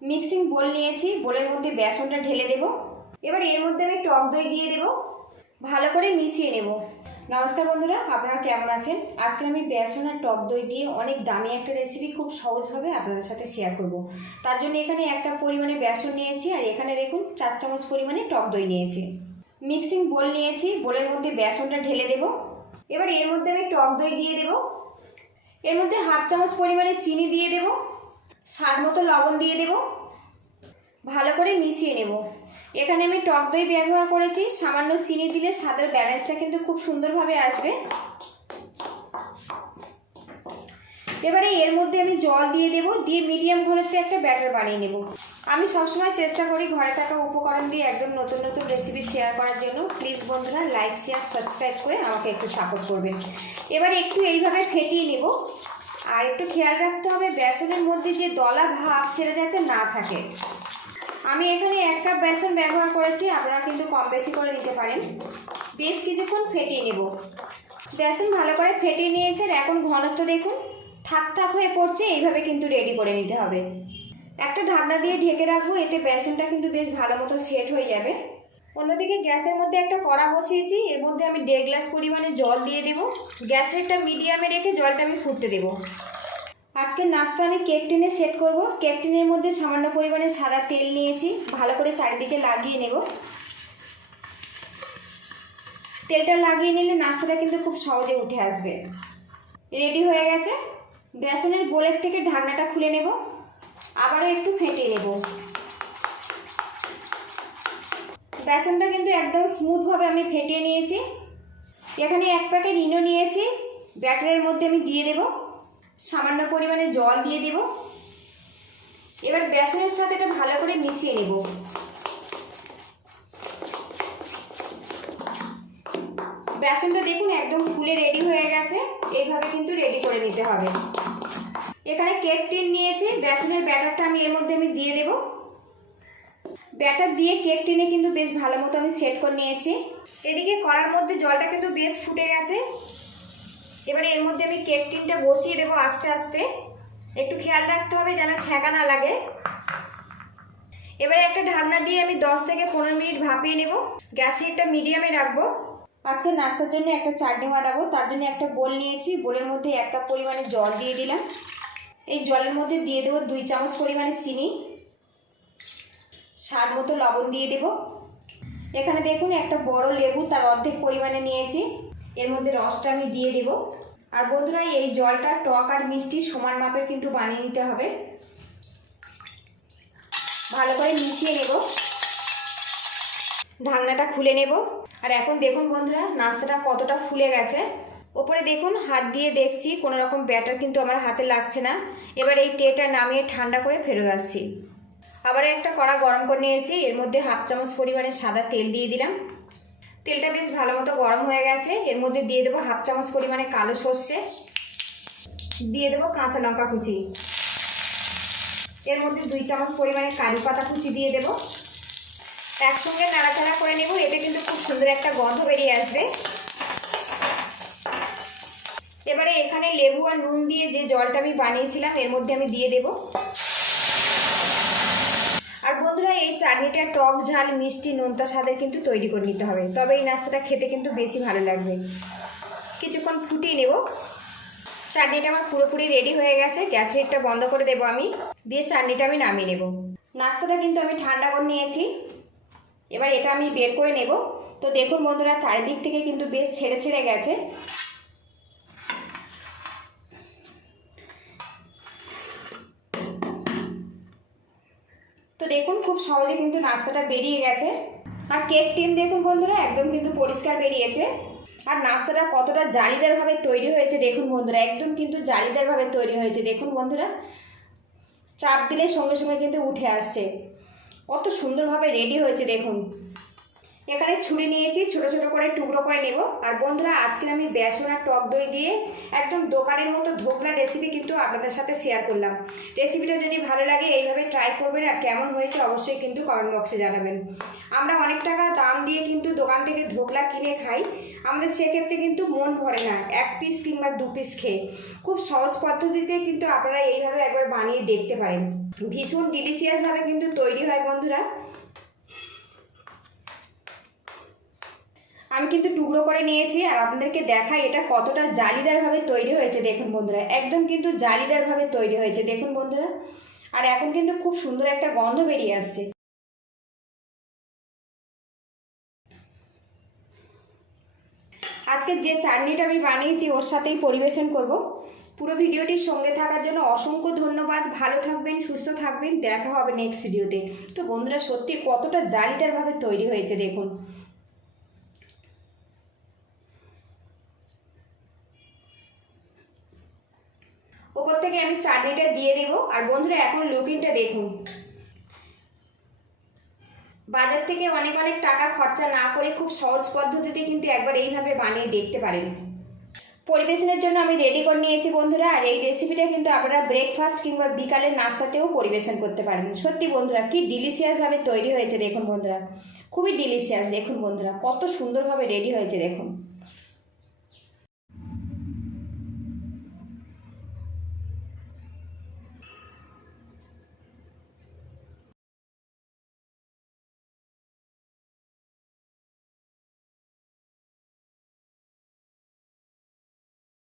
Mixing bowl নিয়েছি, বোলের মধ্যে বেসনটা ঢেলে দেব। এবার এর মধ্যে আমি টক দই দিয়ে দেব, ভালো করে মিশিয়ে নেব। নমস্কার বন্ধুরা, আপনারা কেমন আছেন? আজকে আমি বেসন আর টক দই দিয়ে অনেক দামি একটা রেসিপি খুব সহজভাবে আপনাদের সাথে শেয়ার করব। তার জন্য এখানে 1 কাপ পরিমাণে বেসন নিয়েছি, আর এখানে দেখুন 4 চামচ পরিমাণে টক দই নিয়েছি। মিক্সিং বোল নিয়েছি, বোলের মধ্যে বেসনটা ঢেলে দেব। এবার এর মধ্যে আমি টক দই দিয়ে দেব, এর মধ্যে 1/2 চামচ পরিমাণে চিনি দিয়ে দেব, স্বাদ মতো লবণ দিয়ে দেব, ভালো করে মিশিয়ে নেব। এখানে আমি টক দই ব্যবহার করেছি, সামান্য চিনি দিলে স্বাদের ব্যালেন্সটা কিন্তু খুব সুন্দরভাবে আসবে। এবারে এর মধ্যে আমি জল দিয়ে দেব, দিয়ে মিডিয়াম ঘনত্বে একটা ব্যাটার বানিয়ে নেব। আমি সবসময় চেষ্টা করি ঘরে থাকা উপকরণ দিয়ে একদম নতুন নতুন রেসিপি শেয়ার করার জন্য। প্লিজ বন্ধুরা লাইক শেয়ার সাবস্ক্রাইব করে আমাকে একটু সাপোর্ট করবেন। এবারে একটু এইভাবে ফেটিয়ে নেব, আর একটু খেয়াল রাখতে হবে বেসনের মধ্যে যে দলা ভাব সেটা যাতে না থাকে। আমি এখানে 1 কাপ বেসন ব্যবহার করেছি, আপনারা কিন্তু কম বেশি করে নিতে পারেন। বেশ কিছুক্ষণ ফেটিয়ে নেব। বেসন ভালো করে ফেটিয়ে নিয়েছে, এখন ঘনত্ব দেখুন থাক থাক হয়ে পড়ছে, এইভাবে কিন্তু রেডি করে নিতে হবে। একটা ঢাকনা দিয়ে ঢেকে রাখবো, এতে বেসনটা কিন্তু বেশ ভালো মতো সেট হয়ে যাবে। অন্যদিকে গ্যাসের মধ্যে একটা কড়া বসিয়েছি, এর মধ্যে আমি 1.5 গ্লাস পরিমাণে জল দিয়ে দেব। গ্যাসেরটা মিডিয়ামে রেখে জলটা আমি ফুটতে দেব। আজকের নাস্তা আমি কেক টিনে সেট করব। কেক টিনের মধ্যে সামান্য পরিমাণে সাদা তেল নিয়েছি, ভালো করে চারিদিকে লাগিয়ে নেব। তেলটা লাগিয়ে নিলে নাস্তাটা কিন্তু খুব সহজে উঠে আসবে। রেডি হয়ে গেছে। বেসনের বোলের থেকে ঢাকনাটা খুলে নেব, আবারও একটু ফেটিয়ে নেব। বেসনটা কিন্তু একদম স্মুথভাবে আমি ফেটিয়ে নিয়েছি। এখানে 1 প্যাকেট ইনো নিয়েছি, ব্যাটারের মধ্যে আমি দিয়ে দেব। সামান্য পরিমাণে জল দিয়ে দেব। এবার বেসনের সাথে এটা ভালো করে মিশিয়ে নেব। বেসনটা দেখুন একদম ফুলে রেডি হয়ে গেছে, এইভাবে কিন্তু রেডি করে নিতে হবে। এখানে কেক টিন নিয়েছি, বেসনের ব্যাটারটা আমি এর মধ্যে দিয়ে দেব। ব্যাটার দিয়ে কেক টিনে কিন্তু বেশ ভালো মতো আমি সেট করে নিয়েছি। এদিকে কড়ার মধ্যে জলটা কিন্তু বেশ ফুটে গেছে। এবারে এর মধ্যে আমি কেক টিনটা বসিয়ে দেবো আস্তে আস্তে। একটু খেয়াল রাখতে হবে যেন ছ্যাঁকা না লাগে। এবারে একটা ঢাকনা দিয়ে আমি 10 থেকে 15 মিনিট ভাপিয়ে নেব। গ্যাস হিটটা মিডিয়ামে রাখবো। আজকে নাস্তার জন্য একটা চাটনি বানাবো, তার জন্য একটা বোল নিয়েছি, বোলের মধ্যে 1 কাপ পরিমাণে জল দিয়ে দিলাম। এই জলের মধ্যে দিয়ে দেবো 2 চামচ পরিমাণে চিনি, স্বাদ মতো লবণ দিয়ে দেব। এখানে দেখুন একটা বড় লেবু তার অর্ধেক পরিমাণে নিয়েছি, এর মধ্যে রসটা আমি দিয়ে দেব। আর বন্ধুরা এই জলটা টক আর মিষ্টি সমান মাপের কিন্তু বানিয়ে নিতে হবে। ভালো করে মিশিয়ে নেব, ঢাকনাটা খুলে নেব। আর এখন দেখুন বন্ধুরা নাস্তাটা কতটা ফুলে গেছে। ওপরে দেখুন হাত দিয়ে দেখছি কোনো রকম ব্যাটার কিন্তু আমার হাতে লাগছে না। এবার এই ট্রেটা নামিয়ে ঠান্ডা করে ফেরত আসছি। আবার একটা কড়া গরম করে নিয়েছি, এর মধ্যে 1/2 চামচ পরিমাণে সাদা তেল দিয়ে দিলাম। তেলটা বেশ ভালো মতো গরম হয়ে গেছে, এর মধ্যে দিয়ে দেবো 1/2 চামচ পরিমাণে কালো সর্ষে, দিয়ে দেবো কাঁচা লঙ্কা কুচি, এর মধ্যে 2 চামচ পরিমাণে কারি পাতা কুচি দিয়ে দেবো। একসঙ্গে নাড়াচাড়া করে নেব, এতে কিন্তু খুব সুন্দর একটা গন্ধ বেরিয়ে আসবে। এবারে এখানে লেবু আর নুন দিয়ে যে জলটা আমি বানিয়েছিলাম এর মধ্যে আমি দিয়ে দেব। আর বন্ধুরা এই চাটনিটা টক ঝাল মিষ্টি নোনতা স্বাদের কিন্তু তৈরি করে নিতে হবে, তবে এই নাস্তাটা খেতে কিন্তু বেশি ভালো লাগবে। কিছুক্ষণ ফুটিয়ে নেব। চাটনিটা আমার পুরোপুরি রেডি হয়ে গেছে, গ্যাস হিটটা বন্ধ করে দেব আমি, দিয়ে চাটনিটা আমি নামিয়ে নেব। নাস্তাটা কিন্তু আমি ঠান্ডা করে নিয়েছি, এবার এটা আমি বের করে নেব। তো দেখুন বন্ধুরা চারিদিক থেকে কিন্তু বেশ ছেড়ে ছেড়ে গেছে। তো দেখুন খুব সহজে কিন্তু নাস্তাটা বেরিয়ে গেছে। আর কেক টিন দেখুন বন্ধুরা একদম কিন্তু পরিষ্কার বেরিয়েছে। আর নাস্তাটা কতটা জালিদারভাবে তৈরি হয়েছে দেখুন বন্ধুরা, একদম কিন্তু জালিদারভাবে তৈরি হয়েছে। দেখুন বন্ধুরা চাপ দিলে সঙ্গে সঙ্গে কিন্তু উঠে আসছে, কত সুন্দরভাবে রেডি হয়েছে দেখুন। এখানে ছুরি নিয়েছি, ছোট ছোট করে টুকরো করে নেব। আর বন্ধুরা আজকে আমি বেসন আর টক দই দিয়ে একদম দোকানের মতো ধোকলা রেসিপি কিন্তু আপনাদের সাথে শেয়ার করলাম। রেসিপিটা যদি ভালো লাগে এইভাবে ট্রাই করবেন, আর কেমন হয়েছে অবশ্যই কিন্তু কমেন্ট বক্সে জানাবেন। আমরা অনেক টাকা দাম দিয়ে কিন্তু দোকান থেকে ধোকলা কিনে খাই, আমাদের সেক্ষেত্রে কিন্তু মন ভরে না 1 পিস কিংবা 2 পিস খেয়ে। খুব সহজ পদ্ধতিতে কিন্তু আপনারা এইভাবে একবার বানিয়ে দেখতে পারেন। ভীষণ ডিলিশিয়াসভাবে কিন্তু তৈরি হয় বন্ধুরা। আমি কিন্তু টুকরো করে নিয়েছি আর আপনাদেরকে দেখাই এটা কতটা জালিদারভাবে তৈরি হয়েছে। দেখুন বন্ধুরা, একদম কিন্তু জালিদারভাবে তৈরি হয়েছে দেখুন বন্ধুরা। আর এখন কিন্তু খুব সুন্দর একটা গন্ধ বেরিয়ে আসছে। আজকে যে চাটনিটা আমি বানিয়েছি ওর সাথেই পরিবেশন করব। পুরো ভিডিওটির সঙ্গে থাকার জন্য অসংখ্য ধন্যবাদ। ভালো থাকবেন, সুস্থ থাকবেন, দেখা হবে নেক্সট ভিডিওতে। তো বন্ধুরা সত্যি কতটা জালিদারভাবে তৈরি হয়েছে দেখুন। ওপর থেকে আমি চাটনিটা দিয়ে দেবো। আর বন্ধুরা এখন লুকিংটা দেখুন। বাজার থেকে অনেক অনেক টাকা খরচা না করে খুব সহজ পদ্ধতিতে কিন্তু একবার এইভাবে বানিয়ে দেখতে পারেন। পরিবেশনের জন্য আমি রেডি করে নিয়েছি বন্ধুরা। আর এই রেসিপিটা কিন্তু আপনারা ব্রেকফাস্ট কিংবা বিকালের নাস্তাতেও পরিবেশন করতে পারবেন। সত্যি বন্ধুরা কি ডিলিশিয়াসভাবে তৈরি হয়েছে দেখুন বন্ধুরা, খুবই ডিলিশিয়াস। দেখুন বন্ধুরা কত সুন্দরভাবে রেডি হয়েছে দেখুন।